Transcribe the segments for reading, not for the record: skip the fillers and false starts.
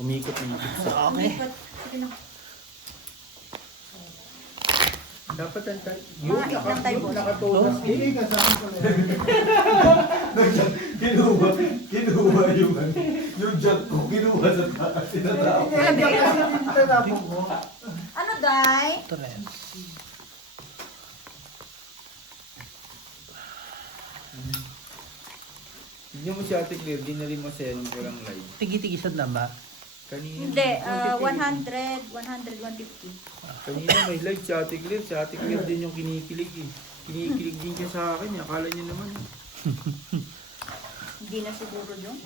Umikot na yung So, okay. Sige na. dapat ang Mga eight lang tayo, boss. nakatunas Hindi din. ka sa akin pala. Kinuha yung jug ko, kinuha sa taas, tinatapon. Hindi kasi hindi tatapon mo. Ano, Day? Tres. Hindi mo si Ate Claire, dinali mo sa yung walang live. Tigi-tigisan lang ba? Kanina. Hindi, 100, 150. Kanina may live si Ate Claire. Si Ate Claire din yung kinikilig eh. Kinikilig din siya sa akin. Akala niya naman. Hindi na siguro yung.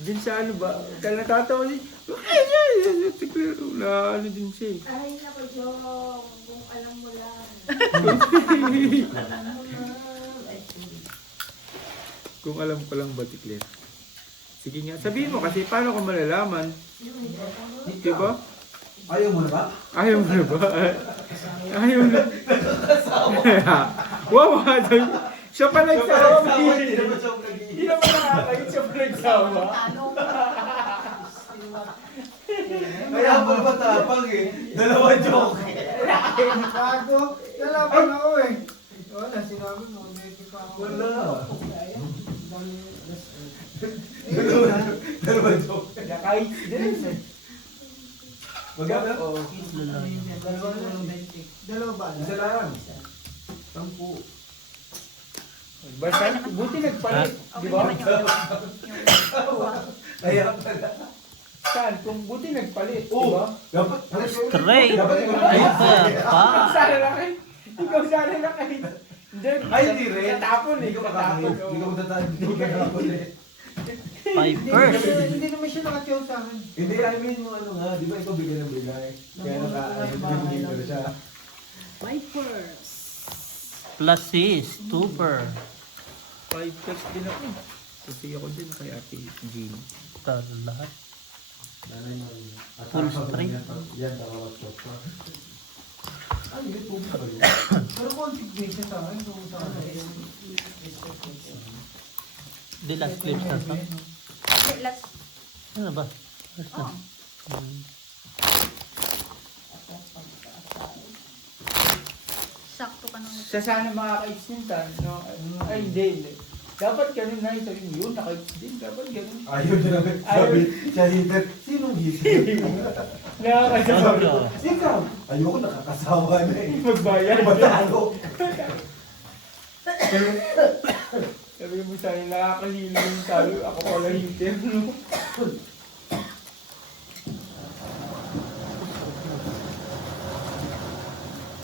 Din sa ano ba? Kaya natatawa niya. Ay, Ate Claire. Na ano din siya eh. Ay, naku, Jong. Kung alam mo lang. Kung alam ko lang ba, Ate Claire. Sige nga, sabihin mo kasi paano ko malalaman? Diba? Ayaw mo na ba? Ayaw mo na ba? Ayaw na. Wow, siya pa nagsawa. Hindi naman siya Hindi naman nakakait, siya pa nagsawa. Kaya pa matapang eh. Dalawa joke. Gago, lalaban ako eh. Wala, sinabi mo, hindi pa ako. Wala. Dalawa. Dalawa joke. Nakait din. Maganda? Oo. Dalawa ba? Isa lang. Sampu. Basta, buti nagpalit. Okay Di ba? naman yung kuha. Kaya pala. Saan? Kung buti nagpalit. Di Oo. ba? Dapat. Straight. Dapat ikaw na. Super pa. Sana na kayo. Ikaw sana na kayo. Hindi. Ay, hindi rin. Natapon eh. Hindi ka Natapon. makakahit. Hindi ka matatapon. Hindi ka makakahit eh. Five Hindi, first. hindi naman siya nakatiyaw sa akin. Hindi, I mean yung ano nga. Di ba ikaw bigyan ng bigay? Kaya naka-bigyan ko siya. Plus 6. Super. 5 plus din ako. Kasi ako din kay Ate Jean. Talo lahat. Full straight. Yan, nakawat ko pa. Ay, hindi po ba yun? Pero konting base sa akin, kung sa akin. Di last clips na sa. Hindi, last. Ano ba? Last na. Oo. Sakto ka nung. Siya sana makaka-AIDS din tan. No? Ay, hindi. Dapat ganun na yung sabi mo yun. Naka-AIDS din. Dapat ganun. Ayaw niya naman. Sabi, siya hitter. Sinong hitter? Nakakasabi. Ano? Ikaw. Ayoko nakakasawa na eh. Magbayad. Matalo. Sabi mo sana nakakahilo yung talo. Ako pala hitter. No?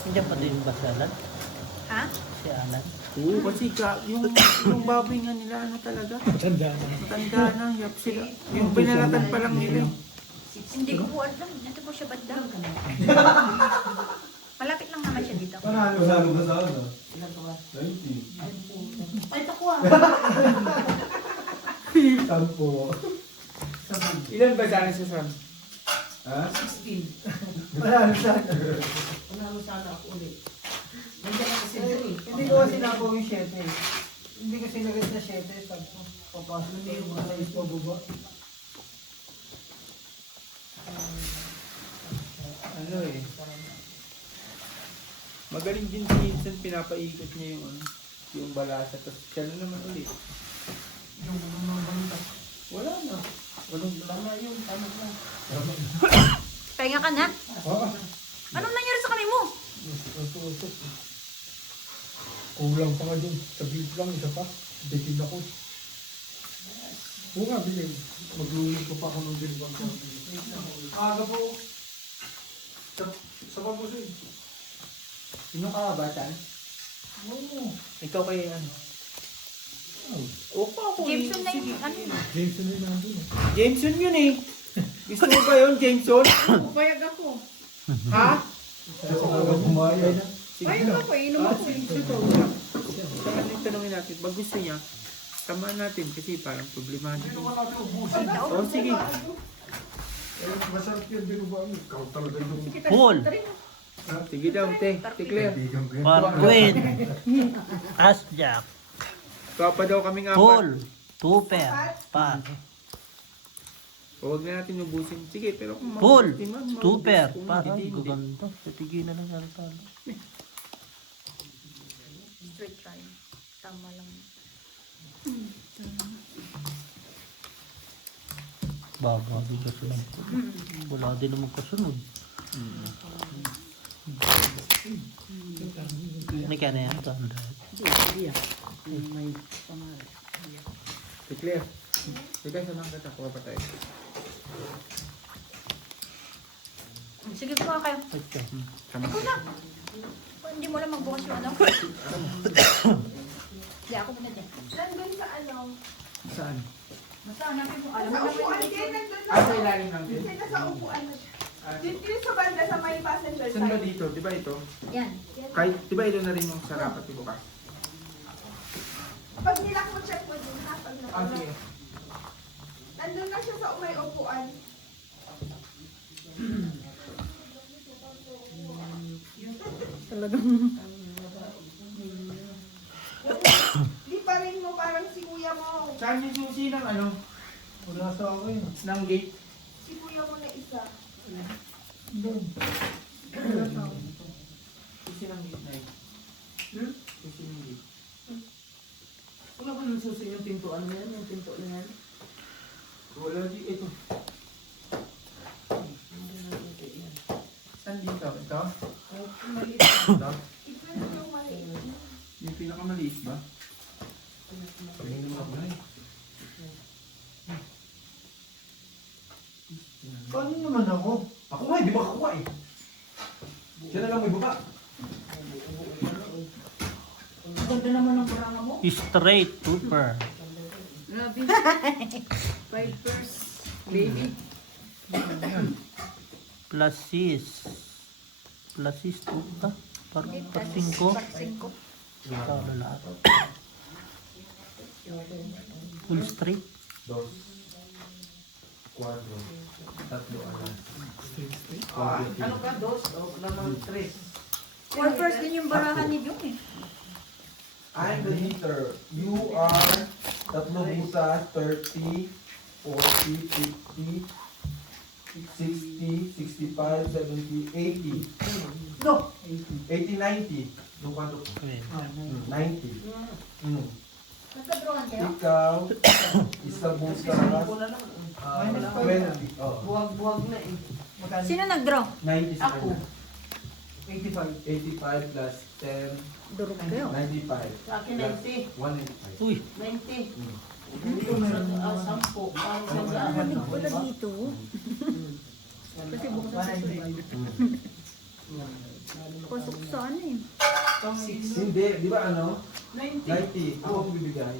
Nandiyan pa din ba si Alan? Ha? Si Alan? Oo, kasi yung baboy nga nila ano talaga. Matanda na. Yap sila. Yung binalatan pa lang nila. Hindi ko po alam. Nandito po siya banda. Malapit lang naman siya dito. Panalo. Masalo ba sa ano? 90. Ay, takuha. Sampo. Ilan ba sana sa Sam? Ha? 16. Panalo sa akin. Panalo sana ako ulit. Nandiyan ako si Joey. Hindi ko kasi nabaw yung 7 eh. Hindi ko sinagad na 7. Sabi ko, papasok na yung mga size pababa. Ano eh. Magaling din si Vincent, pinapaikot niya yung ano, yung balasa. Tapos siya na naman ulit. Yung mga banta. Wala na. Walang tama yun. Tama na. Pahinga ka na. Oo. Anong nangyari sa kamay mo? Usok. Kulang pa nga dun. Sa beef lang, isa pa. Bitin ako. Oo nga, bilhin. Maglulog ko pa ako ng bilbang. Aga po. Sa pabuso eh. Sino ka ba, Tan? Oo. Ikaw kay ano? Opa ako. Jameson na yung ano. Jameson na nandun eh. Jameson yun eh. Gusto mo ba yun, Jameson? Payag ako. Ha? Siya sa mga bumayad. Sige Payag na. ako. Inom ako. Ito. Saka yung tanongin natin, pag gusto niya, tamaan natin kasi parang problemado. Oh, sige. Masarap yung binubaan. Ikaw talaga yung... Full. Sige daw, te. Te Claire. Parkwin. As Jack. Papa daw kaming apat. Full. Super. Pa. Huwag na natin ubusin. Sige, pero kung Full. maubos, di man, maubos. Super. Kung Parang hindi, hindi. gaganda. Titigilan lang yung talo. Straight try. Tama lang. Baga din kasi lang. Wala din naman kasunod. May ka na yan. Tanda. Si Claire. Sige, samahan kita. Kuha pa tayo. Sige po kayo. Sama. Ikaw na. Hindi mo lang magbukas yung ano. Hindi, ako muna din. Nandun sa ano? Saan? Basta hanapin mo. Alam Sa mo upuan naman din, nandun Ah, sa sa ilalim lang din. Kasi nasa upuan na siya. Dito yun sa banda sa may passenger Saan ba side. dito? Di ba ito? Yan. Kahit, di ba ito na rin yung sarapat ibukas? Pag nilak mo, check mo din na. Pag Ah, sige. nandun na siya sa may upuan. Di pa rin mo parang si kuya mo. Saan yung susi ng ano? Wala sa akin. Ng gate? Si kuya mo na isa. Doon. Susi ng gate na yun. Susi ng gate. Wala ko yung susi yung pintuan na yan, yung pinto na yan. Wala di ito. Saan dito? Ito? Maliit. Ito? Ito yung maliit. Yung pinakamaliit ba? Paano naman ako? Ako nga, di ba kakuha eh? Siya na lang may baba. Ang ganda naman ng paranga mo. Straight. Super. Grabe. Vipers. Baby. Plus 6. Plus 6. Tuta. Parang par 5. Singko. Talo lahat. Full straight. 2, 4, 3, alas. Ano ka, dos? O naman, tres. Vipers din yung barahan ni Jung eh. I'm the leader. You are tatlo butas, 30, 40, 50, 60, 65, 70, 80. No! 80, 90. Lukado. Okay. 90. Nagkadrohan kayo? Ikaw, isa butas, Ako na lang. 20. Oh. Buwag-buwag na eh. Magkano? Sino nag-draw? 90 sa Ako. kanya. 85. 85 plus 10, Durog kayo. 95. Sa akin, Plus 90. 195. Uy. 90. Dito meron. 10. Parang sa saan. Wala dito. Kasi bukas sa Pasok sa ano eh. Hindi, di ba ano? 90. 90. Ako ang bibigay.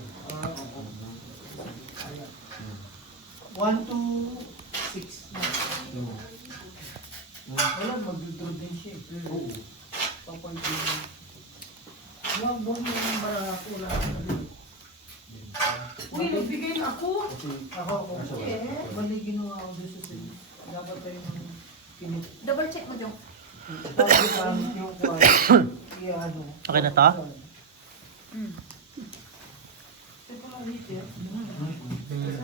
1 to 6. Wala, mag-draw din siya. Oo. Papoy din. Buwag yung barako lang. Uy, nagbigay na ako. Kasi, Ako. Yeah. Mali ginawa ako doon sa sa'yo. Dapat tayo ng pinit. Double check mo Jung. Tapos gamit yung kuwan. Kaya ano. Okay na to?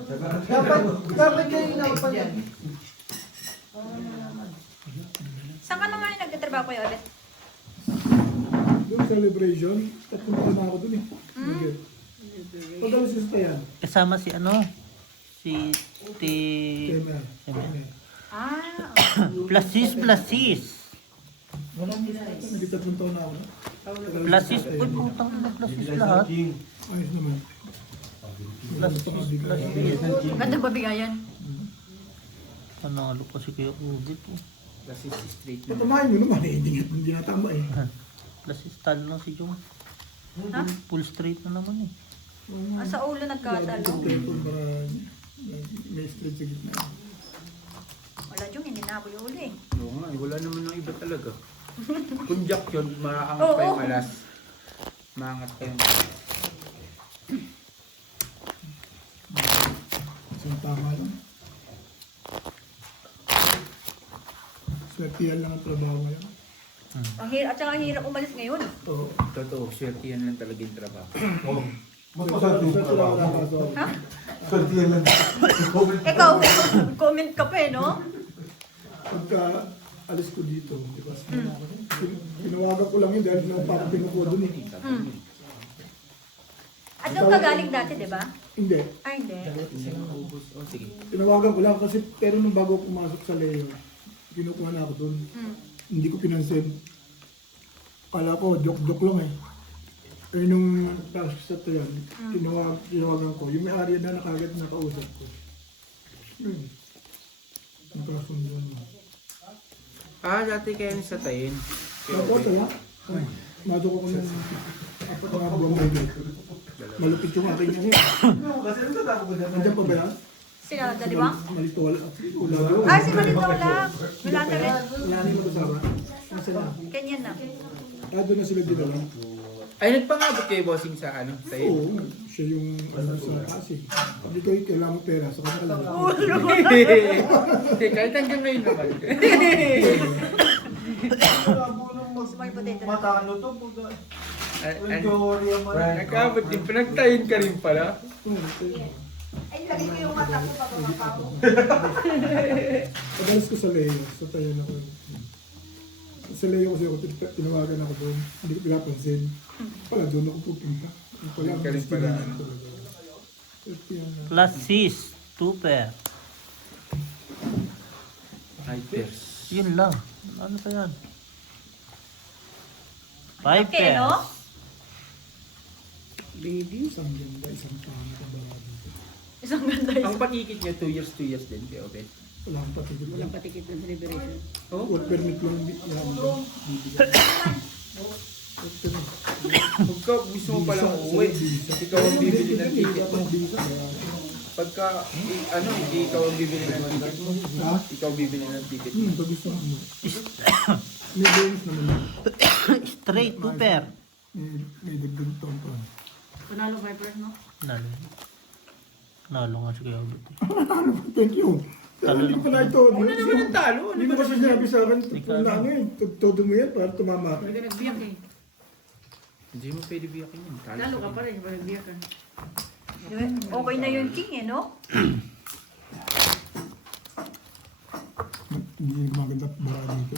Dapat kayo napalit. Saan ka naman yung nagtatrabaho kayo ulit? Yung celebration, tatlong na ako dun eh. Pagkano siya yan? Kasama si ano? Si T... Tema. Ah, Plus 6 plus 6. Hindi tatlong taon na ako na. Plus 6. Uy, putang na plus 6 lahat. Ayos naman. Plus 6 plus 6. ganda ba bigayan? Panalo pa si Kuya Ruby po. Kasi si straight na. Patamahin mo naman eh. Hindi na tama eh. Plus 6 talo lang si Jung. Ha? Full straight na naman eh. Ah, sa ulo nagkatalo. Telepon para may straight sa gitna. Wala Jung, hindi na ako yung ulo eh. Oo nga, wala naman ng iba talaga. Kung jack yun, maangat Oo. pa yung alas. Maangat pa yung alas. Isang tama lang. Swertihan lang ang trabaho ngayon. Ang hirap, at saka ang hirap umalis ngayon. Oo. Totoo, swerte yan lang talaga yung trabaho. Ba't ko sa tubig ka ba? Ha? Swerte yan lang. Comment mo. Ikaw, comment ka pa eh, no? Pagka alis ko dito, di ba? Tinawagan ko lang yun dahil napapapin ko doon eh. At doon ka galing dati, di ba? Hindi. Ay, hindi. Oh, sige. Tinawagan ko lang kasi pero nung bago ako pumasok sa Leo, kinukuha na ako doon. Hindi ko pinansin. Kala ko, joke-joke lang eh. Eh nung pasok sa to yan, tinawagan ko, yung may-ari na nakagad nakausap ko. Nagkasundo mo. Dati kayo sa tayin. Ako ito ya? Madok ako ng apat na buwang may dito. Malupit yung aking yan eh. Kasi ano tatapos ko dyan? Nandiyan pa ba yan? Sila, di ba? Malito wala. Ay, si Malito lang. Wala na rin. Wala na yung kasama. Nasa na? Ganyan na. Doon na sila dinala. Ay, nagpangabot kayo, bossing, sa ano? Tayin. Oo, siya yung ano sa kasi. Hindi ko kailangan mo pera, so kanya lang. Hindi, kahit hanggang ngayon naman. Small potato. Matano to. Puta. Ay, Gloria man. nagkabot din, pinagtayin ka rin pala. Ay, lagi ko yung mata ko pababa ko. Padalas ko sa Leo, sa tayo na ko. Sa Leo kasi ako, tinawagan ako doon. Hindi ko pinapansin. Pala doon ako pupunta. Pala Ka rin pala, ano? Plus 6, 2 pair. Hypers. Yun lang. Ano pa yan? 5 Okay, pairs. no? Baby, isang ganda, isang pangit ang barado. Isang ganda yun. Ang pakikit niya, 2 years din, kayo, okay? Wala akong patigil. Walang patikit ng deliberation. Oh? Work permit lang bibigyan. Pagka gusto mo palang uuwi, ikaw ang bibili ng ticket mo. Pagka, hindi ikaw ang bibili ng ticket mo. Ha? Ikaw bibili ng ticket mo. Pag gusto mo. May bonus naman yun. Straight, 2 pair. May dagdag taon pa. Panalo Viper, no? Nalo. Nalo nga si Kuya Obet. Thank you. Talo Hindi lang. ko na ito. Ano naman ang talo? Hindi mo kasi sinabi sa akin, na ano yun, todo mo yan para tumama ka. Hindi ka nagbiyak eh. Hindi mo pwede biyakin yun. Lalo ka pa rin, pag nagbiyak ka. Okay na yung king eh, no? Hindi maganda barado dito.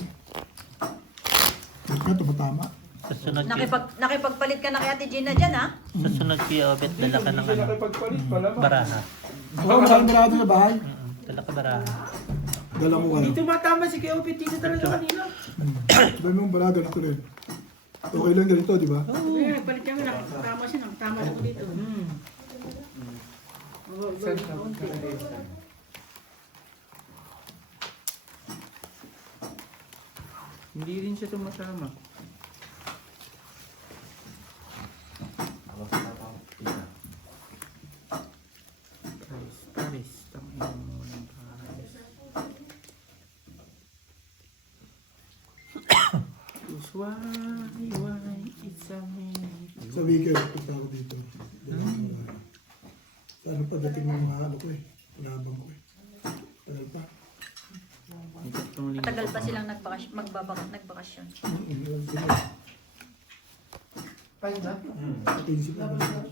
Ito, tumatama. Sa sunod, Nakipagpalit ka na kay Ate Gina dyan, ha? sa sunod Kuya Obet, dala ka ng ano, Nakipagpalit pala ba? baraha. Oo, mahal barado sa bahay. Dala ka baraha. Dala mo Hindi kayo. tumatama si Kuya Opit dito talaga kanina. Dahil mong barado ganito rin. Okay lang ganito, di ba? Kaya nagpalit kami, nakatama siya, nakatama ako dito. Saan ka magkakalesa? Hindi rin siya tumatama. Paris. Tangina mo ng Paris. Why, it's a minute. Sa weekend, punta ako dito. Sa ano pa, dating ng mga ano ko eh. Palabang ko eh. Tagal pa. Matagal pa silang nagbakasyon. Alam ko na. Napinsip na ba?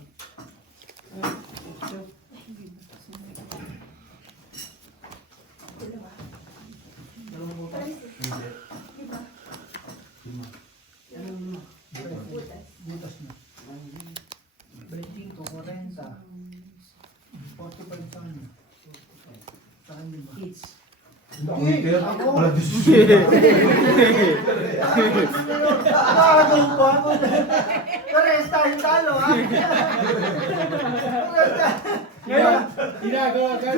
Butas na. 25, 40. 45 sa kanya. Sa kanya ba? Hits. Ang weekend. Wala Diyos. Pares tayo talo, ha? Ngayon, ginagawa ka.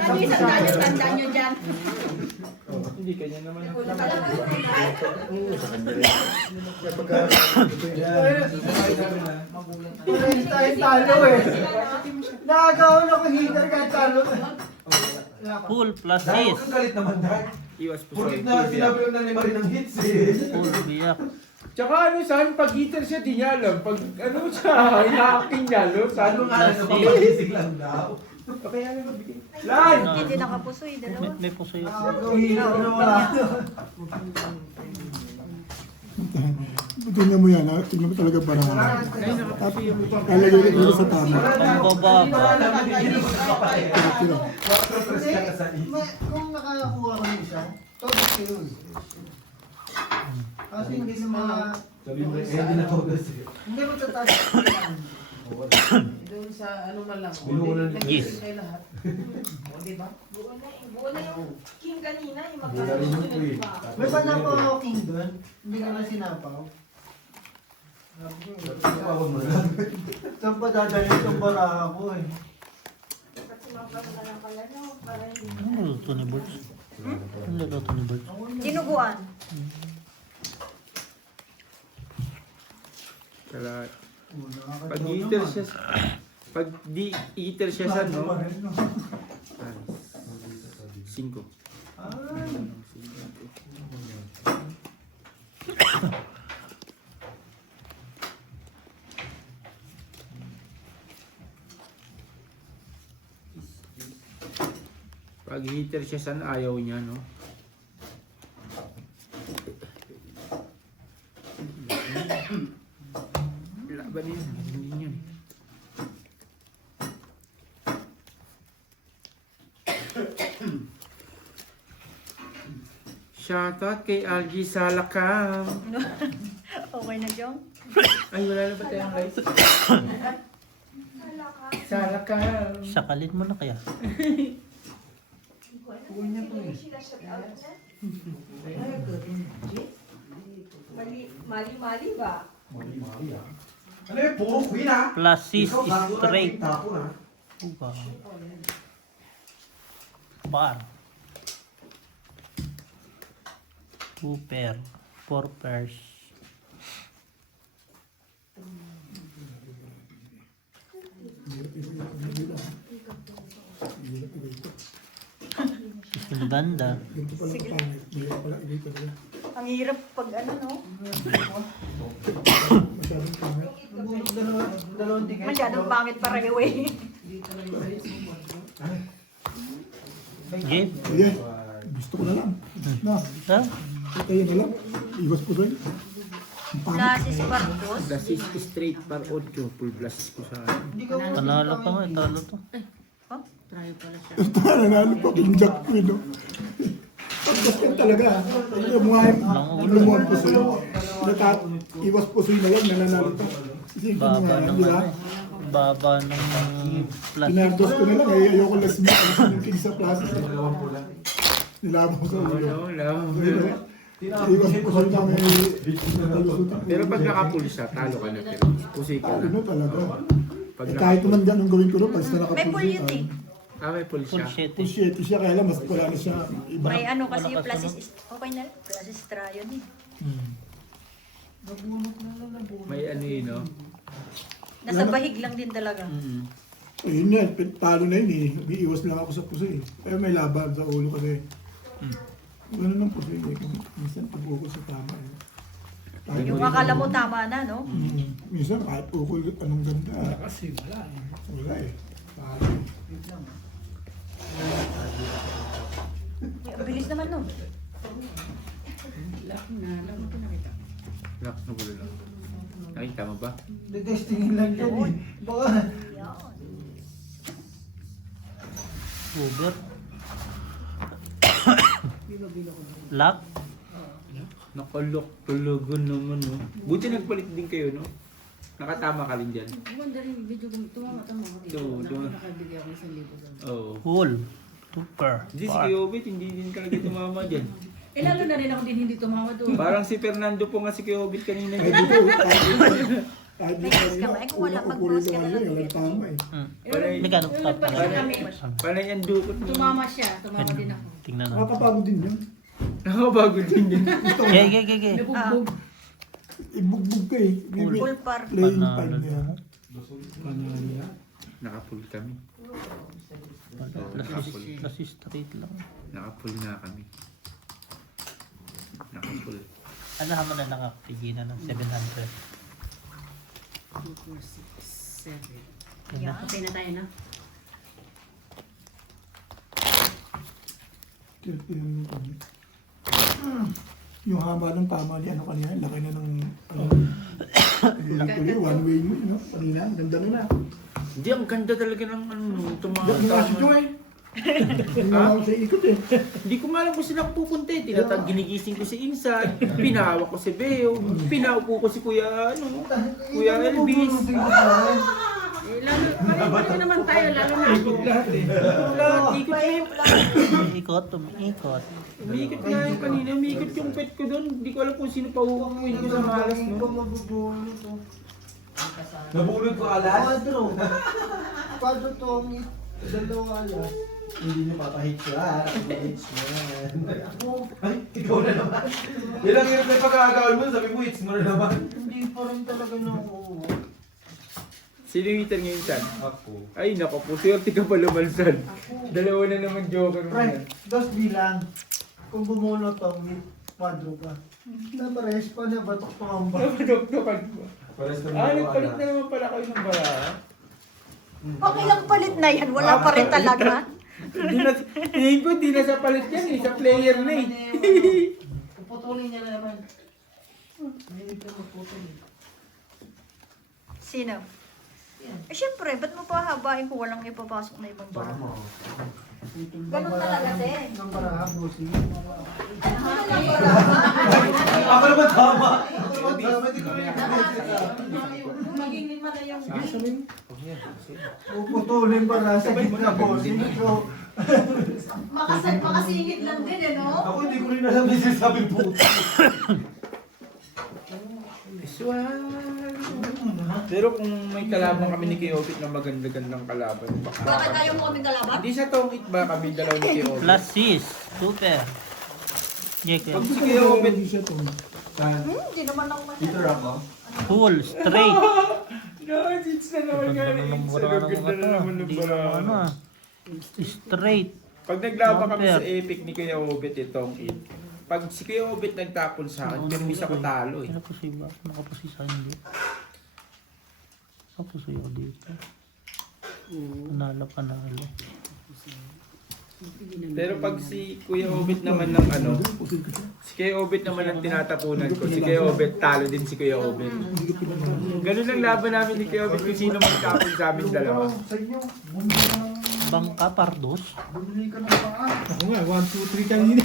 Sabi sa tayo, tanda nyo dyan. Hindi kanya naman. Pares tayo talo, eh. Nakagawa na ko hitter kahit talo. Full plus Dahil 6. huwag kang galit naman, Dahil. Iwas po Purkit na sinabi yung nalima rin ng hits eh. Full biyak. Tsaka ano, saan pag hitter siya, di niya alam. Pag ano siya, hinaking niya, no? Saan Ano mo nga na papagising lang daw. Kaya ano mabigay? Lan! Hindi nakapusoy, dalawa. May puso yun. Nakagawa hitter na wala. Tingnan mo yan, ha? Tingnan mo talaga para. Lalagay ko dito sa tama. Pambababa. Tira. Kung nakakakuha ko ng isa, todo kayo. Kasi hindi sa mga... Sabi mo, hindi na to kasi. Hindi mo tataas. Doon sa ano man lang. Binuulan. Yes. Kay lahat. O, diba? Buo na yung king kanina, yung Wala rin yung queen. May panapaw ako king doon. Hindi ka na sinapaw. Napawag mo lang. Saan pa dadalhin itong baraha ko eh? dapat sumapas na lang pala, no? Para hindi Ano luto ni Birds? Ano luto ni Birds? Dinuguan. Kala, pag eater siya, pag di eater siya sa no, 5. Pag heater siya san ayaw niya, no? Laban yun, hindi yun. Shoutout kay Algie Salakam. Okay na, Jong? Ay, wala na ba tayong guys? Salakam. Sakalin mo na kaya. sila shout out niya. Mali ba? Ano yun? Puro queen ha? Plasis Ikaw, gago na, straight. tapo na. Uga. Bar. 2 pair. 4 pairs. Ang ganda. Ganito pala kapangit. Mayroon pala dito nila. Ang hirap pag ano, no? Masyadong pangit. Dalawang ticket. Masyadong pangit pareho eh. Game. Ayan. Gusto ko na lang. Na, Ha? kayo na lang. Iwas po rin. Ang pangit. Nasis Barcos. The 6 straight par 8 full blast ko sa Panalo pa nga. Talo to. Try pala siya. Nanalo pa. King Jack ko no. Pagkaskin talaga. Yung mga lumuhan po sa'yo. Iwas po sa'yo na lang. Nananalo pa. Kasi kung Baba mga, ng di ba? ano. Baba ng plasis. Pinardos ko na lang. Eh, ayoko lang yung king sa plastic. Dalawang pula. Nilaban ko sa ulo. Ano, Iwas po sa'yo na may pero pag naka-full siya, talo ka na. Pero pusay ka na. ano talaga. Pag Eh, kahit naman dyan ang gawin ko doon, basta May nakapulsi. full yun eh. may full Full siya. shit eh. Pulsyete siya, kaya lang mas wala na siya iba. May ano kasi Wala yung ka plasis is, okay na. Plasis Trayon eh. May ano yun, no? Nasa bahig lang din talaga. Ayun yan, talo na yun eh. Iiwas lang ako sa pusi eh. Kaya may laban sa ulo kasi. Ganun ng pusi eh. Minsan pag-ukol sa tama eh. Kahit Yung akala mo tama na, no? Minsan kahit ukol anong ganda. Kasi wala eh. Wala eh. Talo eh. Ang bilis naman, no? Lock na bulo lang. Nakita mo ba? Detestingin lang yan eh. Baka Yan. Uber. Lock. Nakalok talaga naman, no? Buti nagpalit din kayo, no? Nakatama ka rin dyan. Gumanda rin yung video. Tumama. Nakabili ako 1,000 doon. Oo. Full. 2 pair. Hindi si Kiobit, hindi din talaga tumama dyan. Eh, lalo na rin ako din hindi tumama doon. Parang si Fernando po nga si Kiobit kanina. Kahit dito, kahit May dito gas ka ba? Eh, kung wala, mag-boss ka na lang. walang tama eh. Panay, Magkano pa Nagpalit pa? kami. panay ang dukot mo. Tumama siya. Tumama din ako. Tingnan na. Nakakapagod din yan. Nakabago din yun. Gege. May bugbog. Ibugbog ka eh. Full par. Playing Panalo time niya. Nakapull kami. Plasis straight lang. Nakapull na kami. Nakapull. Ano naman na nakapigina ng 700? 2, 4, 6, 7. Yan na. Okay na tayo na. Kaya pinanong kami. Yung haba ng tama niya, ano kanina, laki na ng, tuloy, one way mo, no? Kanina, ganda na. Hindi, ang ganda talaga ng ano, itong mga Yung tama. aso eh. Hindi ako sa ikot eh. Hindi ko malam kung sila ako pupunta eh. Ginigising ko si Insan, pinahawak ko si Beo, pinaupo ko si Kuya, Kuya Elvis. Lalo naman tayo, lalo na. Ikot lahat eh. Ikot na yung... Umiikot. Umiikot nga yung kanina, umiikot yung pet ko doon. Hindi ko alam kung sino pa uupuin ko sa malas mo. Nabulot ko alas. Paano to? Dalawa alas. Hindi niyo papahit siya. Hits mo yan. Ay, ikaw na naman. Yan ang hirap na pagkakagawin mo. Sabi mo, hits mo na naman. Hindi pa rin talaga nakuha. Sino yung hitter ngayon, San? Ako. Ay, naku po, swerte ka pa lumalsan. Dalawa na naman joker mo yan. Pre, dos bilang. Kung bumuno to, may kwadro ka. Napares pa na batok pa ang ba? Napagdoktokan mo. Pares kami Nagpalit na naman pala kayo ng bara. Okay lang palit na yan. Wala pa rin talaga. Tingin ko, di na sa palit yan eh. Sa player na eh. Puputulin niya na naman. Hindi ka magputol eh. Sino? Eh syempre, ba't mo pa habain kung walang ipapasok na ibang bara? Ganun talaga din. Ng baraha, bossing. Ako naman tama. Maging lima na yung... Puputulin para sa gitna, bossing. So, Makasingit lang din, eh, no? Ako hindi ko rin alam na sinasabi po. Pero kung may kalaban kami ni Kiopit na maganda-gandang kalaban, baka... Bakit ayaw mo kaming kalaban? Hindi sa tongit ba kami dalaw ni Kiopit? Plus 6. Super. Yeah, Pag si Kiopit, Hindi siya to. Hindi naman ako Dito masyado. ako. full, straight. no, it's na naman nga ni Insan. Ang ganda na naman ng Hindi bara. naman ano ah. Straight. Pag naglaban kami Jumper. sa Epic ni Kuya Obet itong it, pag si Kuya Obet nagtapon sa akin, permis ako talo eh. Nakapusi ba? Nakapusi sa hindi. Nakapusi ako dito. Panalo. Pero pag si Kuya Obet naman ng ano, si Kuya Obet naman ang tinatapunan ko, si Kuya Obet talo din si Kuya Obet. Ganun ang laban namin ni Kuya Obet kung sino magtapon sa amin dalawa. sa inyo, bumili ka ng... Bangka Pardos. Bumili ka ng paa. Ako nga, 1, 2, 3 kanina.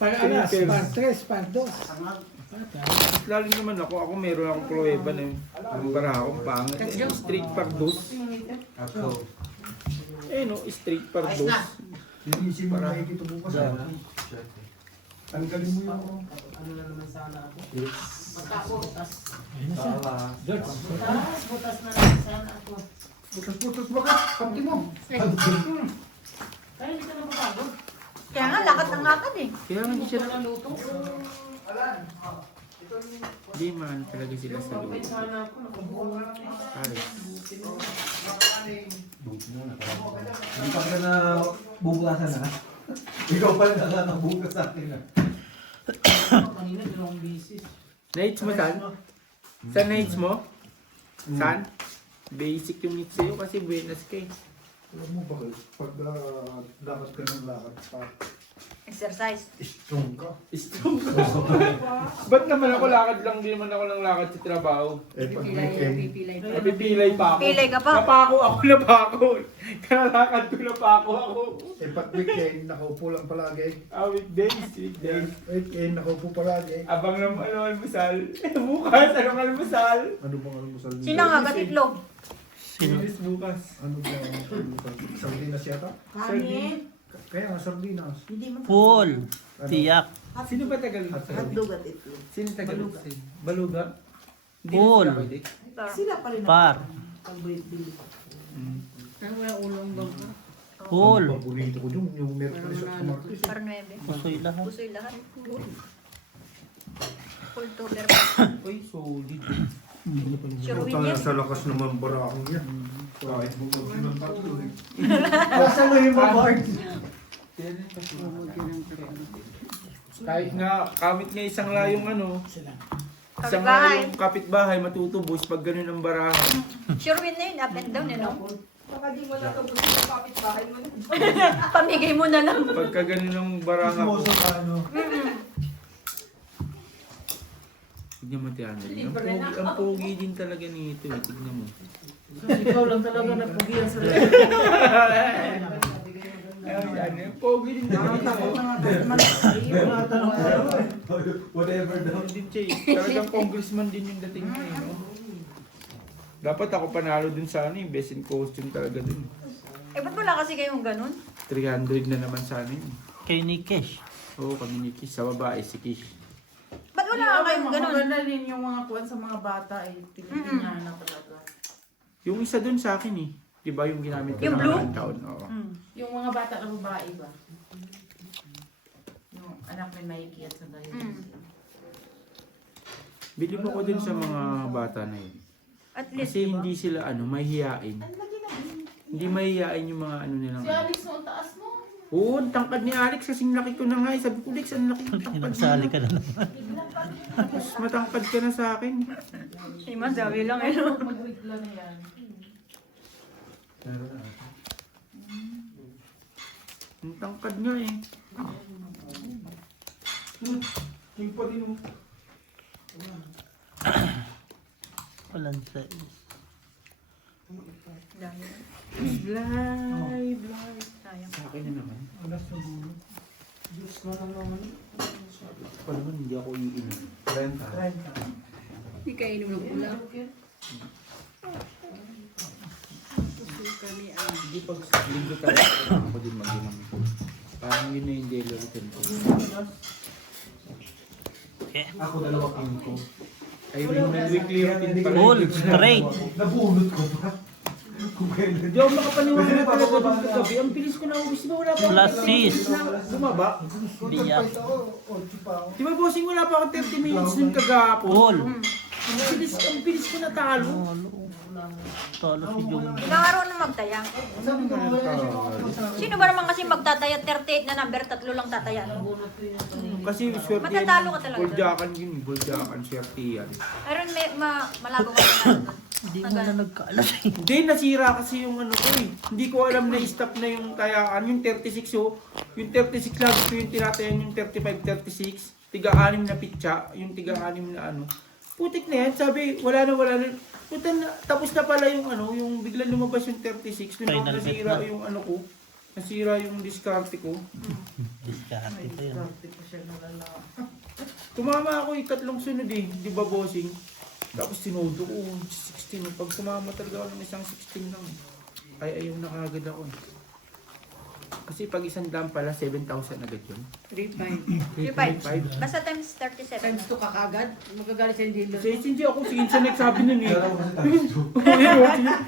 Para alas, para 3, para 2. Lalo naman ako meron akong pruweba na yung bara akong pangit. Street pardos. Ako. Eh no, street pardos. Linisin mo na ikito bukas. Tanggalin mo yung... Ano na naman sana ako. Tama. Butas na naman sana ako. Putos-putos baka, kapti mo. Kaya hindi ka na mapagod. Kaya nga, lakad ng lakad eh. Kaya nga hindi siya na... Naluto. Hindi man talaga sila sa Pagkain loob. sana ako. Nakabuo. Ay. Hindi pa ka na bubukasan na. Ikaw pala nakakabukas sa akin na. Kanina, dalawang bisis. Nights mo, San? San nights mo? San? Basic yung nights sa'yo kasi buenas ka eh. Alam mo bakit? Pag lakad ka ng lakad pa, Exercise. strong ka. Strong ka. Ba't naman ako lakad lang? Di naman ako lang lakad sa trabaho. Eh, pag weekend, Napipilay pa ako. Pilay ka pa. Napako ako. Kanalakad ko napako ako. eh, pag weekend, nakaupo lang palagi. Weekdays. Weekend, nakaupo palagi. Abang ng ano, almusal. Bukas, anong almusal? Ano bang alam mo sa Sino nga gatitlog? Sino? Bilis bukas. Ano ba ang sardinas yata? Kanin. Kaya nga sardinas. Full. Tiyak. Sino ba tagal? Hotdog at itlog. Sino tagal? Baluga. Hindi Full. na sila pwede. Sila pa rin Par. pag-bili. Ano ba yung ulong bangka? Full. Ang paborito ko dun, yung Merkulis at Martes. Para 9. Pusoy lahat. Pusoy lahat. Full to pero Uy, solid. sure win yan. Sa lakas naman barakong yan. Kahit bumagsin ng tatlo eh. Kasaluhin mo, Bart. Kahit nga, kamit nga isang layong ano, isang Kapitbahay. layong kapitbahay matutubos pag ganun ang barahan. Sure win na yun. Up and down, ano? Baka di mo na ito gusto yung kapitbahay mo. Pamigay mo na lang. Pagka ganun ang barahan Chismoso ka, ano. Tignan mo, Tiana. Ang pogi din talaga nito. Tignan mo. Ikaw lang talaga napugian sa Ang pogi din talaga. Whatever daw. Din siya eh. Talagang congressman din yung dating niya eh. No? Dapat ako panalo dun sa ano, yung best in costume talaga dun. Eh, ba't wala kasi kayong ganun? 300 na naman sa amin. Kay ni Kesh. Oo, kami ni Kish. Sa babae, si Kish. Ba't wala kayong ganun? Maganda din yung mga kuwan sa mga bata eh. Tinitin niya na talaga. Yung isa dun sa akin eh. Di ba yung ginamit ko Yung ng blue? nakaraang taon? Oo. Yung mga bata na babae ba? Yung anak ni Mikey at sa Dayan. Bilib ako dun sa mga bata na yun. At least, Kasi diba? hindi sila ano, mahihiyain. Hindi mahihiyain yung mga ano nilang Si Alex no, ang taas mo. Oo, ang tangkad ni Alex kasing laki ko na nga eh. Sabi ko, Lex, ang laki ng tangkad Nagsali mo. ka na naman. Mas matangkad ka na sa akin. Eh, masabi lang eh. No? Mag-wigla na yan. Ang tangkad nga eh. Yung pa rin oh. Walang sa Blay, blay. Sayang. Sa akin na naman. Diyos na lang naman. Pa naman, hindi ako iinom. 30. Hindi kayo inom ng ulam. Hindi pag linggo talaga ako din mag-inom. Parang yun na yung daily routine ko. Ako dalawa king ko. Ay, yung weekly routine pala. Full straight. Nabunot ko pa. Kung kailan. Hindi ako makapaniwala talaga dun kagabi. Ang bilis ko na ubis. Di ba wala pa akong Plus 30 minutes sis. na bumaba? Biyak. Di ba bossing wala pa akong 30 minutes nun kagapon? Full. Ang bilis ko natalo. Talo si Jong. Ilang araw na magtaya. Sino ba naman kasi magtataya 38 na number, 3 lang tataya? Kasi swerte Matatalo ka talaga. Buljakan yun. Buljakan, swerte yan. Meron malago ka na doon. Hindi mo na nagkaalas eh. Hindi, nasira kasi yung ano ko eh. Hindi ko alam na stop na yung tayaan. Yung 36 oh. Yung 36 lang ko yung tinatayan yung 35, 36. Tiga-anim na pitsa. Yung tiga-anim na ano. Putik na yan. Sabi, wala na. Puta na, tapos na pala yung ano, yung biglang lumabas yung 36. Nung Final nasira bet na. yung ano ko. Nasira yung diskarte ko. Diskarte pa yun. Tumama ako tatlong sunod eh. Di ba bossing? Tapos sinodo ko, 16. Pag tumama talaga ako ng isang 16 lang. Ay, ayaw na kagad ako. Kasi pag isang dam pala, 7,000 agad yun. 3-5. 3.5. Basta times 37. Times 2 ka kagad. Magagalit sa hindi Kasi hindi ako, si Insan nagsabi nun eh.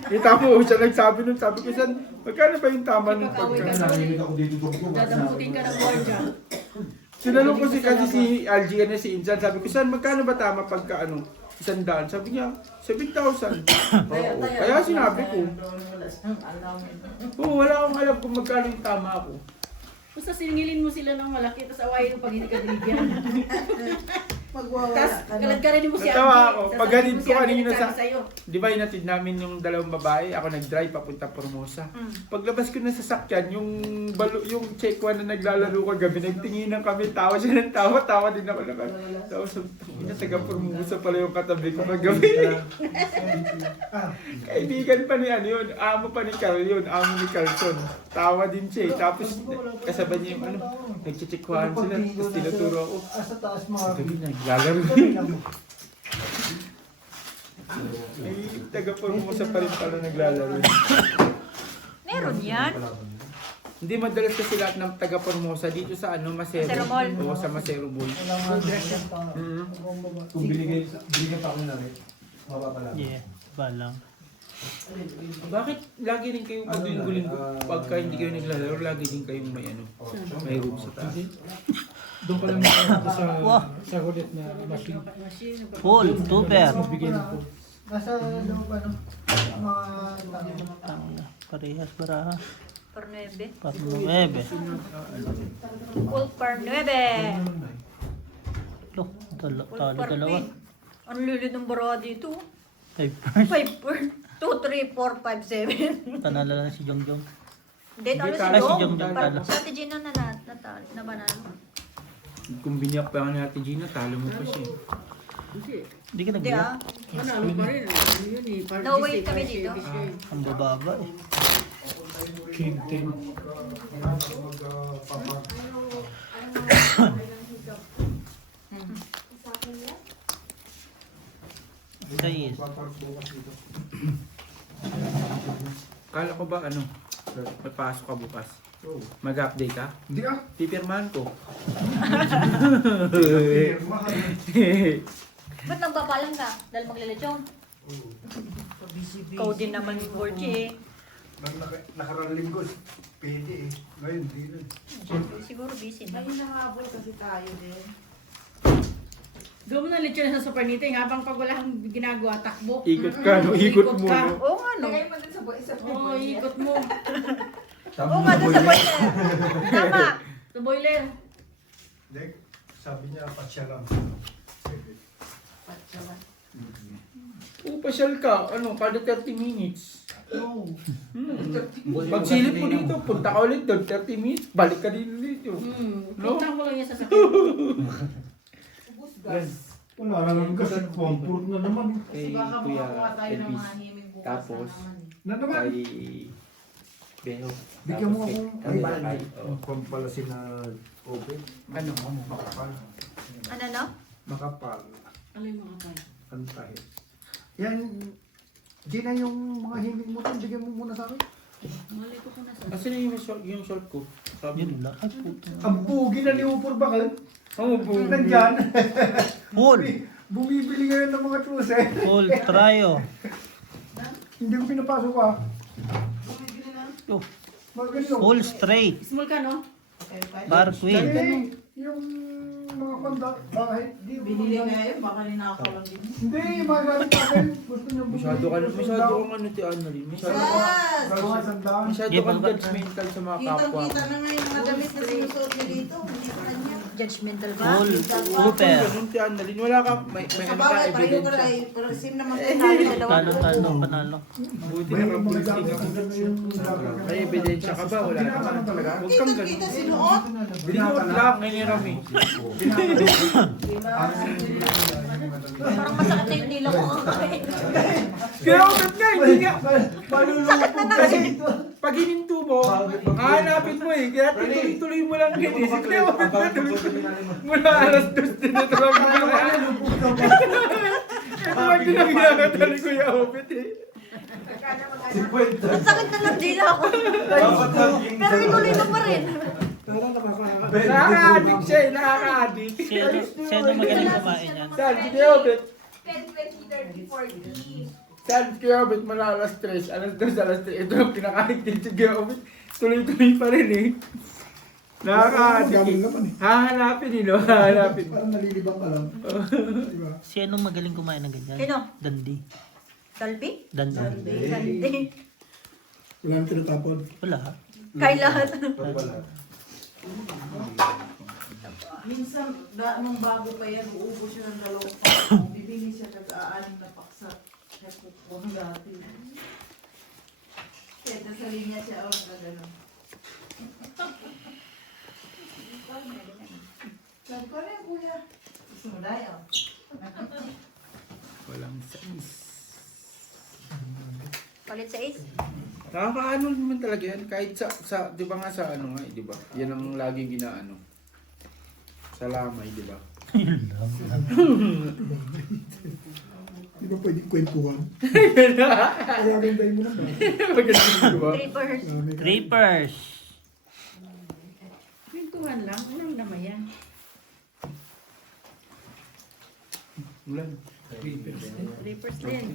Kita mo, siya nagsabi nun. Sabi ko, Insan, magkano ba yung tama ng Kakaway ka pagka? na. Narinig ako dito ko. Dadamputin ka ng gwardiya. Sinanong ko kasi si LGN na si Insan. Sabi ko, Insan, magkano ba tama pagka ano? 100. Sabi niya, 7,000. Oo. Kaya sinabi ko. Oo, wala akong alam kung magkano yung tama ako. Basta siningilin mo sila ng malaki, tapos awayin mo pag hindi ka binigyan. Tapos kalad-kalad mo si Natawa Angie. ako. Sasabihin Pag ganito mo si Angie, kanina sa- nagsabi sa'yo. Di ba inatid namin yung dalawang babae? Ako nag-drive papunta Formosa. Paglabas ko na sa sakyan, yung check one na naglalaro kagabi, nagtinginan kami, tawa siya ng tawa, tawa din ako naman. Tapos, ina taga Formosa pala yung katabi ko kagabi. Kaibigan pa ni ano yun, amo pa ni Carl yun, amo ni Carlson. Tawa din siya eh. Tapos, kasabay niya yung ano, nagchichikwahan sila, tapos tinuturo ako. Sa taas mga Kagabi naglalaro. Ay, taga Formosa pa rin pala naglalaro. Meron yan. Hindi madalas kasi lahat ng taga Formosa dito sa ano, Macero. Macero Mall. Oo, sa Macero Mall. Kung binigyan pa ako na rin, mapapala. Yeah, balang. Bakit lagi din kayong pag-linggo-linggo pagka hindi kayo naglalaro, lagi din kayong may ano, may room sa taas. Doon ka lang nakakita sa hulit na machine. Full, super. Bigyan ko. nasa loob ano, mga Parehas baraha. Per 9. Par 9. Full per 9. Lo, talo dalawa. Ang lulid ng baraha dito. 5 5 per 2, 3, 4, 5, 7. Panalo lang si Jongjong. Hindi, talo si Ay, si Jong. Jong talo. Sa Gina na banalo. Kung binyak pa nga natin Gina, talo mo pa siya. Kasi, Hindi ka Hindi nag-vlog? manalo pa rin. Ano yun eh. Parang No-weight busy, kami parang dito. busy. Ang bababa eh. Kintin. Sayis. Kala ko ba ano? Magpasok ka bukas. Mag-update ka? Hindi ah. Pipirmahan ko. Ba't nagpapalang ka? Dahil maglilechon? Ikaw din naman, Borgie eh. Nakarang linggo, pwede eh. Ngayon, hindi na. Siguro busy na. Ay, nahabol kasi tayo din. Doon mo na lechon sa super meeting habang pag wala kang ginagawa, takbo. Ikot ka, no? Ikot mo, ka. no? Oo nga no. Lagay mo dun sa buhay sa Oo, ikot mo. Oo nga doon sa boiler. Tama. Sa boiler. Hindi, sabi niya, patsya lang. Pasyal ka, ano, kada 30 minutes. No. Pagsilip mo dito, punta ka ulit doon, 30 minutes, balik ka din dito. No? Punta mo lang yan sa sakit. Wala lang kasi comfort na naman. Kay Baka Kuya makakuha tayo ng Elvis. mga himing bukas Tapos, na naman. Na naman. kay Beo. Bigyan mo Tapos akong kay ay, Kay, oh. Kung pala sina open, Ano? makapal. Ano no? Makapal. Ano yung mga tayo? Antahe. Yan, Gina, yung mga himing mo, bigyan mo muna sa akin. Mali ko na sa... Asan na yung short ko? Sabi Yun mo. lang. Ay, puto. Ang pugi na ni Upor Bakal. Oo, po. Nandyan. Full. Bumibili ngayon ng mga truse. Full tryo. Hindi ko pinapasok ah. Oh, Mga ganito. full straight. Small ka, no? Bar queen. Eh, yung mga kanda, bakit? Binili nga yun, baka ninakaw lang din. Hindi, mga gamit natin. Gusto niyo Masyado kang ano ti Annalyn. Mga sandaan. Masyado kang judgmental sa mga kapwa. Kitang-kita na nga yung mga damit na sinusuot niya dito. Hindi sa kanya. Judgmental ba? Full super. Ganun ti Annalyn. Wala ka, may Sa ano ka, bagay, pareho ko na ebidensya. eh. Pero sim naman tayo. Talo, panalo. Buti May mga naka-bullding gamit ako. na yung dapat. May ebidensya ka ba? Wala naman talaga. Huwag kang ganun. Kita sinuot. Binuot lang, ngayon Rami. Parang masakit na yung dila ko. Kaya ulit nga, hindi nga. Malulupog kasi ito. Pag hininto mo, hahanapin mo eh. Kaya tuloy-tuloy mo lang yun eh. Kaya ulit na tuloy-tuloy. Mula alas 2 din na tulog mo na kaya. Ito ang ginagata ni Kuya Obet eh. Ang sakit na ng dila ko. Pero ituloy mo pa rin. Nakaka-addict siya eh, nakaka-addict. Sino magaling kumain yan? Saan, si Kuya Obet? 10, 20, 30, 40. Saan, si Kuya Obet mula alas 3, alas 2, alas 3. Ito ang kinakain din si Kuya Obet. Tuloy-tuloy pa rin eh. Nakaka-addict Gamit eh. naman eh. Hahanapin eh, no? Hahanapin. Parang nalilibang ka lang. Diba? Sino magaling kumain ng ganyan? Sino? Dandi. Dalby? Dandi. Dandi. Wala nang tinatapon. Wala. Kay lahat. Minsan, nung bago pa yan, uubos siya ng 2 paksa. Bibili siya tag-aaning na paksa. Kaya kukuha dati. Kaya sa linya siya, oh, na gano'n. Sabi ko rin, kuya. Gusto mo tayo? Walang sais. Palit sa is. Nakakaano naman talaga yan. Kahit sa di ba nga sa ano nga, di ba? Yan ang laging ginaano. Sa lamay, di ba? Di ba pwedeng kwentuhan? Kaya gandahin mo lang ba? Maganda, di ba? Trippers. Creepers. Pintuhan lang, walang naman yan. Ulan. Trippers din.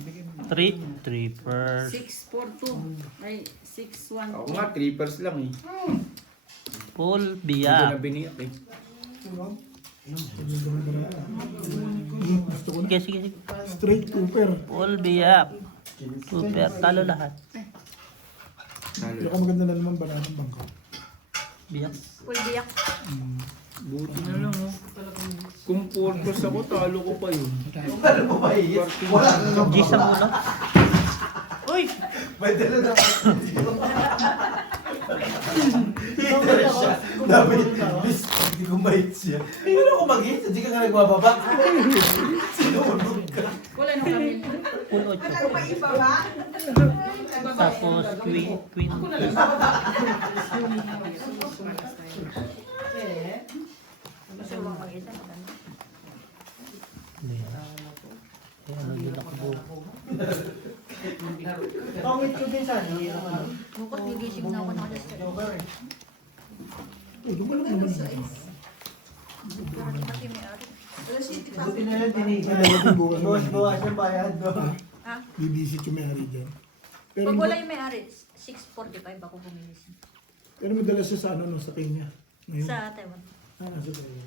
Trippers. 642. Ay, 612. Ako nga, trippers lang eh. Full Hindi biyak. na biniyak eh. Gusto ko na. Sige, sige, sige. Straight cooper. Full biyak. Super. Talo lahat. Pero kung maganda na naman banana ng bangko. Biyak. Full biyak. Buti na lang oh. Kung purpose ako, talo ko pa yun. Ano mo mahihit? Wala na G sa ulo. Uy! May dala na. Hitter siya. Dapat, bis, hindi ko mahit siya. Ano ko mag-hit? Hindi ka nga nagbababa. Sino mo Tapos, queen. Gusto mo mag-isa? Hindi. Eh, ano din ako po. Pangit ko din sana. Bukod, gigising na ako ng alas 3. Joker eh. Doon ka lang naman. Pero di kasi may ari. Buti na lang tinigan. Bukas Bukas yung bayad doon. Ha? Bibisit yung may-ari dyan. Pero, Pag wala yung may ari, 6:45 ako gumigising. pero madalas siya sa ano, no, sa Kenya. Ngayon. Sa Taiwan. Nasa Kenya.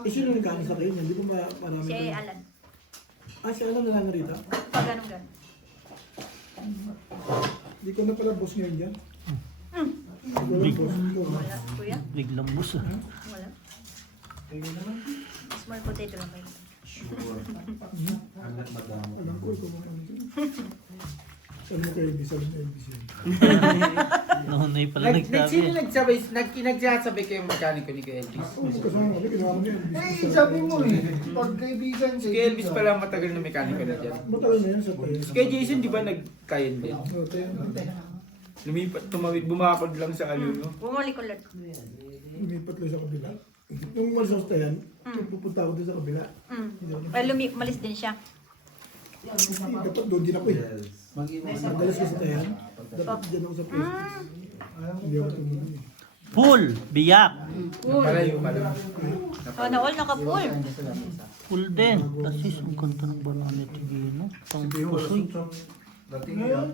Eh, sino nagkano sa Kenya? Hindi ko marami. Si Alan. Si Alan na lang rito. Pag ganun. Hindi ko na pala boss ngayon dyan. Wala boss ko. Wala. Kuya? Biglang bus. Wala. Small potato lang kayo. Anak madamo. Alam ko, ikaw mga ano. Saan mo kayo ibig? Saan mo kayo ibig? Noon ay pala Sino nagsabi. nagsasabi kayong mekaniko ni Kuya Elvis? Oo, magkasama kami. Ginawa ko niya. Eh, sabi mo eh. Pagkaibigan Si Kuya Elvis pala matagal na mekaniko na dyan. Matagal na yan sa tayo. Si Kuya Jason, di ba nagkayan din? Oo, tayo. Lumipat, tumawid, bumakod lang sa ano, no? Bumalik ulit. Lumipat lang sa kabila. Yung umalis ako sa tayan, pupunta ako din sa kabila. Ay, malis din siya. Dapat doon din ako eh. Madalas ko sa tayan. Dapat dyan ako sa place. Hindi ako tumuloy. Pool. Biyak. Malayo pala. Sana all naka-full. Pool din. Kasi ang kanta ng banana tigino. Pang pusoy. Ngayon.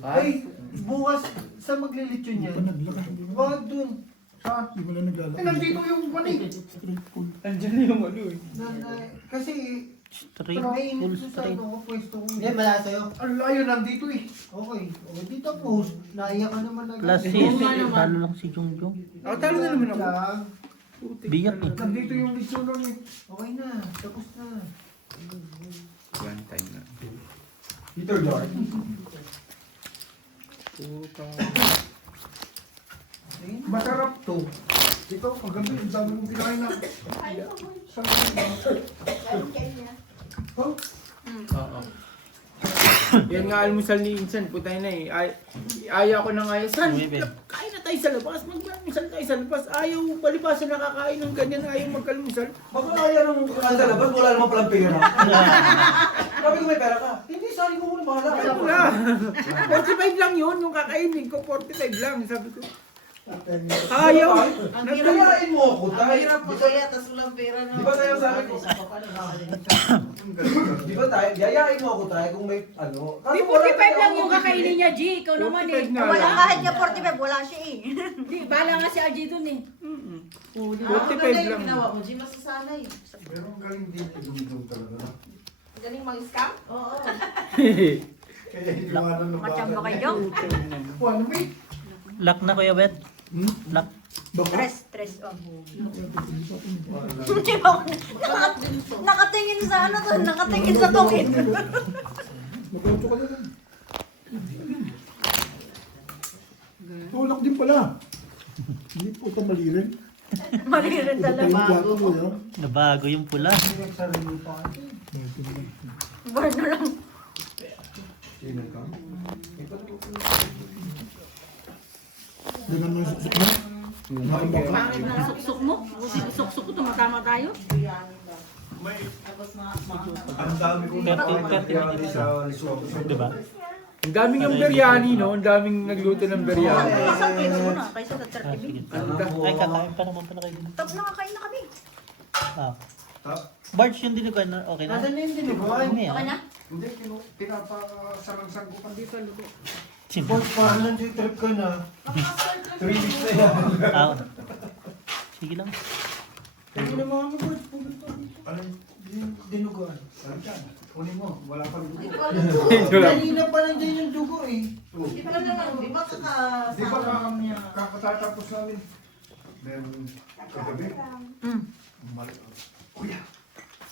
Ay, bukas sa maglilitsyon Hindi yan. pa naglakad. Hindi pa- Wag dun. Saan? Hindi mo lang naglalakad. Eh, nandito yung panig. Street pool. Andyan na yung ano eh. Kasi, Straight. mainit Full doon sa straight. ano ko, pwesto ko. Hindi, malayo sa'yo. Ang layo nandito eh. Okay. Okay, dito post. Naiyak ka naman agad. Classist. Talo lang si Jungjung. Ako talo na naman ako. Lang. Biyak eh. Nandito yung litsunon eh. Okay na. Tapos na. One time na. Peter George. Masarap to. Ito, kagabi, ang dami mong kinain na. Oh, Oo. Yan nga almusal ni Insan, putay na eh. Ayaw ko na nga San, Uy, Ben. kain na tayo sa labas. Mag-almusal tayo sa labas. Ayaw palipasan nakakain ng ganyan. Ayaw mag-almusal. Baka kaya nung kakain sa labas, wala namang palang pera. Sabi ko may pera ka. Hindi, sorry ko muna, bahala ka. Wala. 45 lang yun. Yung kakainin ko, 45 lang. Sabi ko, ayaw. Nagkayain mo ako, Ang tayo. hirap mo kaya, tas walang pera na. Di ba tayo sabi ko? Di ba tayo, yayain mo ako tayo kung may ano. Di 45 lang yung kakainin niya, G. Ikaw naman eh. 45 na Wala lang. kahit niya 45, wala siya eh. Di, bahala nga si RG dun eh. Oh, di 45 ba? Ang ganda lang. yung ginawa mo, G. Masasanay. pero ang galing din yung talaga. Galing mag-scam? Oo. Kaya iniwanan ng Machamba kayo. One week. Lock na Kuya Bet. Lock. Baka? Stress. Oh. Di ba? Nakatingin sa ano to, nakatingin sa tungin. Mag-auto ka na lang. Tulak din pala. Hindi po ito mali rin. Mali rin Ito talaga. yung kwarto mo yan. Nabago yung pula. Sarili pa. Borno lang. Ganun mo yung suksok mo. Nakambaka. Bakit na suksok mo? Buti suksok ko, tumatama tayo. Tapos Ang dami kong Kati sa likod. Diba? Ang daming yung biryani, no? Ang daming nagluto ng biryani. Isang piso muna, kaysa sa 30 Sige. big. Ay, kakain pa naman pala kayo. Top nakakain na kami. Ah. Barge yung dinuguan na okay na? Nasaan na yung dinuguan? Kami Okay na? Hindi, pinapasarang-sang ko pa dito. Simple. Boss, parang nandito trip ka na. 3 weeks na yan. Ah. Sige lang. Hindi na mga ano, boss. Ano yung dinuguan? Kunin mo, wala pang dugo. Kanina pa nandiyan yung dugo eh. Di ba naman, di ba Di ba kakasama niya? kakatatapos namin? Meron kagabi. Kuya,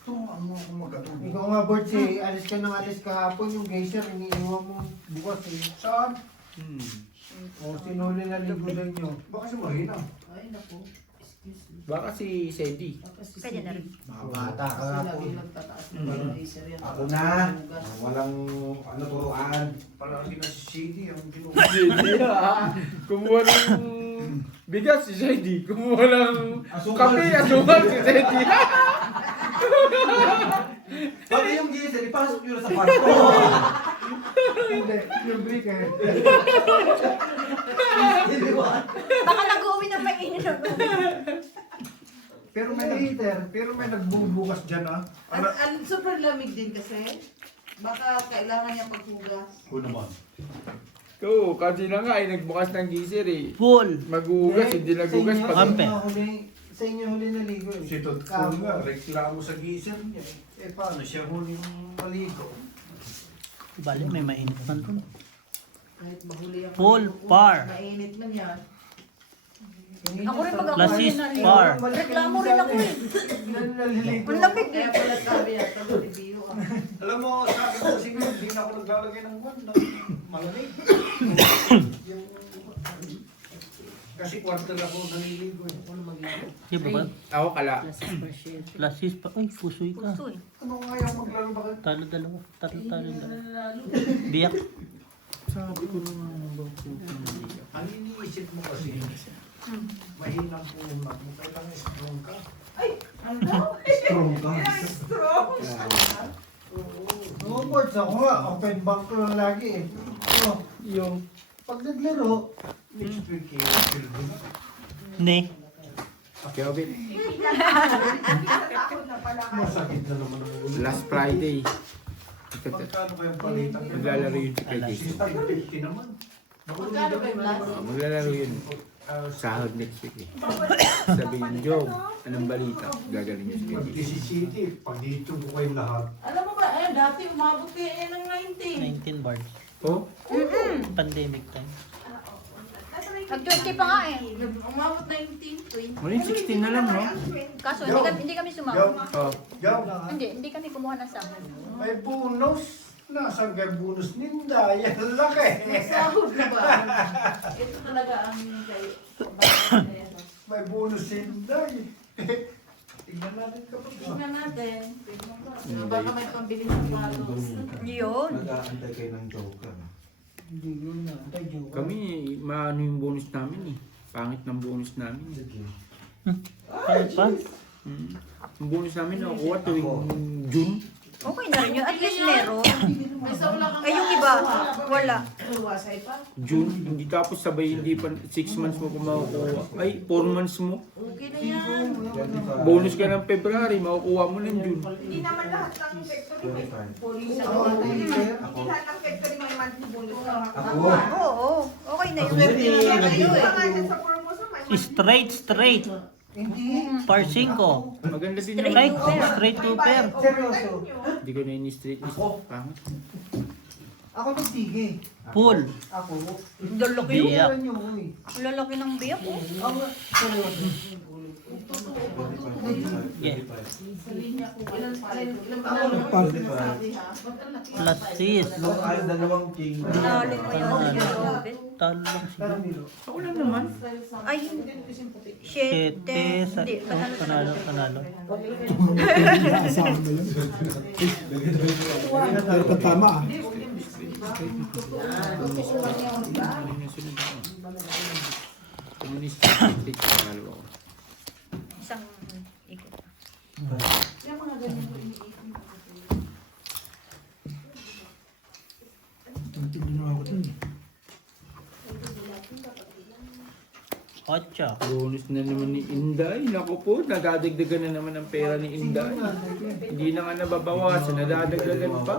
turuan mo ako magkatulog. Ikaw nga, Bert, alis ka ng alis kahapon, yung geyser, iniiwan mo bukas eh. Saan? O, sinuli na linggudan nyo. Baka si Marina. Ay, naku. Baka si Sedi. Pwede na rin. Mga bata ka Kasi nga lagi po. nagtataas ng laser yan. Ako na. Walang ano turuan. Palagi na si CD ang ginuha. Sedi kumuha ng bigas si Sedi. Kumuha ng Asukal. kape, asukal si Sedi. Pati yung gising, ipasok nyo na sa kwarto. Hindi, yung break eh. Baka nag-uwi ng mainit ng Pero may heater, pero may nagbubukas dyan ah. Super lamig din kasi. Baka kailangan niya paghugas. Oo naman. Oo, kasi na nga ay nagbukas ng gisir eh. Full. Maghugas, hindi nagugas pag... Ampe. Sa inyo huli naligo eh. Si Totoo nga, reklamo sa gisir niya eh. Eh paano siya huling maligo? Bale, may mainit man dun. Kahit mahuli ang Full par. mainit man yan. Ako rin pag ako Classist rin par. reklamo rin ako eh. Naliligo. Ang lamig Kaya eh. pala sabi niya, tago-review ka. Alam mo, sa akin kasi hindi na ako naglalagay ng wanda. Malamig. Yung- Kasi kwarto ako naliligo eh. Ano mag-iigo? Di ba ba? Ako kala. Lasis pa. Ay, pusoy ka. Puso eh. Ano nga yung maglaro ba kayo? Talo dalawa. Talo dalawa. Biyak. Sabi ko naman ba Ang iniisip mo kasi, mahinang pumat mo, kailangan strong ka. Strong ka. Oo, boards ako nga. Open bank ko lang lagi eh. So, Yung... pag naglaro, next week eh, children. Ne. Okay, okay. Masakit na naman ang ulo. Last Friday. Magkano kayong palitan? Maglalaro yun si Peggy. 50 naman. Magkano ba yung last? Maglalaro yun. Sahod next week eh. Sabihin, Job, anong balita? Gagaling yun si Peggy. Mag-City, pag dito ko kayong lahat. Alam mo ba, dati umabot kaya yan ng 19. 19 bars. Oh? Pandemic time. Nag-20 pa nga eh. Umabot 19, 20. Muli, 16 na lang, no? Kaso hindi kami sumama. Oh. Yaw, Hindi kami kumuha ng sahod. may bonus. Nasaan kay bonus ninda? Yan laki. Sahod na ba? Ito talaga ang kayo. May bonus ninda. Tingnan natin kapag. Tingnan natin. Baka may pambili sa palos. Yun. Nag-aantay kayo ng joker. Hindi yun na. Tayo. Kami, maano yung bonus namin eh. Pangit ng bonus namin. Sige. Ano pa? Ang bonus namin nakukuha tuwing June. Okay na rin yun. At least meron. May saula kang Ay, yung iba, wala. Luwasay pa. June, hindi tapos sabay, hindi pa 6 months mo kung makukuha. Ay, 4 months mo. Okay na yan. Bonus ka ng February, makukuha mo ng June. Hindi naman lahat ng factory may Ako. lahat ng factory may monthly bonus na. Ako. Oo, okay na yun. Kaya nga dyan sa Formosa may Straight. Hindi. Par 5. Maganda din Straight. naman. Straight to pair. Seryoso. Hindi ko na ini-straight list. Pangit. Ako nagtigay. Full. Ako. Lalaki yun. Biyak. Ano nyo eh. Lalaki ng biyak oh. Ako. Seryoso. Yeah. Ilan Lasis. Nung ay dalawang king. Nalo mo yun. Talo lang siguro. Ako lang naman. Ay, shit. Sete sa... Hindi, Oh, panalo. Naasahan ba yun? Pero pag tama ah. Communist straight sa dalawa ko. Isang ikot. Hindi na ako dun. 8. Bonus na naman ni Inday. Naku po, nadadagdagan na naman ang pera ni Inday. Hindi na nga nababawasan, nadadagdagan pa.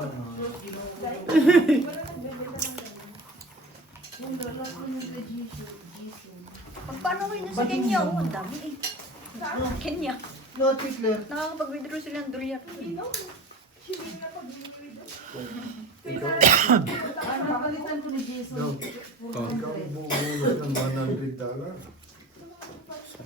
Paano ko yun sa Kenya? Oh, ang dami eh. Kenya. No, Hitler. Nakakapag-withdraw sila ng dolyar. Napalitan ko ni Jason. Oh. Bubulot ng $100.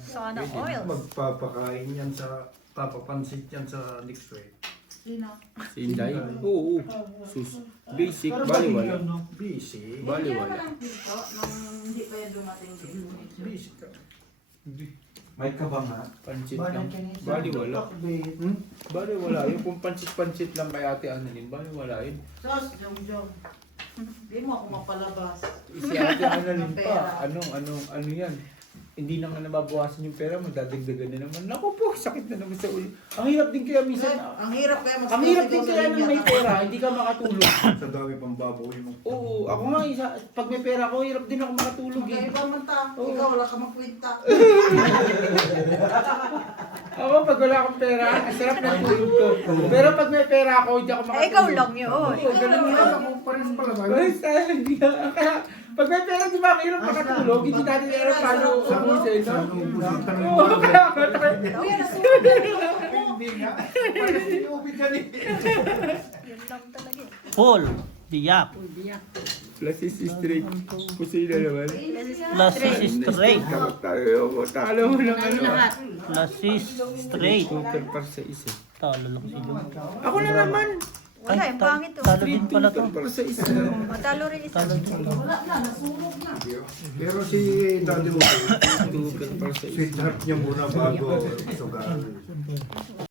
Sana oil. Magpapakain yan sa, papapansit yan sa next week. Sino? Si Inday? Oo. Sus. Basic, baliwala. Busy. Baliwala. Lang dito nung hindi pa yan dumating din. Busy ka. May ka ba nga? Pansit lang. Bali wala. Bali wala yun. Kung pansit-pansit lang kay Ate Annalyn, bali wala yun. Sos, jong. Di mo ako mapalabas. Si Ate Annalyn pa, ano yan. Hindi naman nababawasan yung pera mo, dadagdagan na naman. Naku po, sakit na naman sa ulo. Ang hirap din kaya minsan. Ang hirap kaya Ang hirap din kaya nang may pera, hindi ka makatulog. Sa dami pang baboy mo. Oo, ako nga, pag may pera ako, hirap din ako makatulog eh. Magkaiba man ta. Oo. Ikaw wala ka magkwenta. Ako, pag wala akong pera, ang sarap ng tulog ko. Pero pag may pera ako, hindi ako makatulog. Ikaw lang yun. Oo, ganun yun. Ako parang pala ba? Basta, hindi ka. Kaya, pag may pera, di ba, ang hirap makatulog, hindi natin alam paano ubusin, no? Oo, kaya ako Hindi nga. Parang sinubig ka ni. Yun lang talaga eh. Paul Biyak. Plus is straight. Kusina naman. Plus is straight. Talo mo lang ano. Lahat. Plus is straight. Tutor par sa isa. Talo lang si Jun. Ako na naman. Wala, yung pangit oh. Talo din pala to. Tutor par sa isa. Matalo rin isa. Talo din pala. Wala na, nasunog na. Pero si Daddy mo, Tutor par sa isa. sweetheart niya muna bago sugar.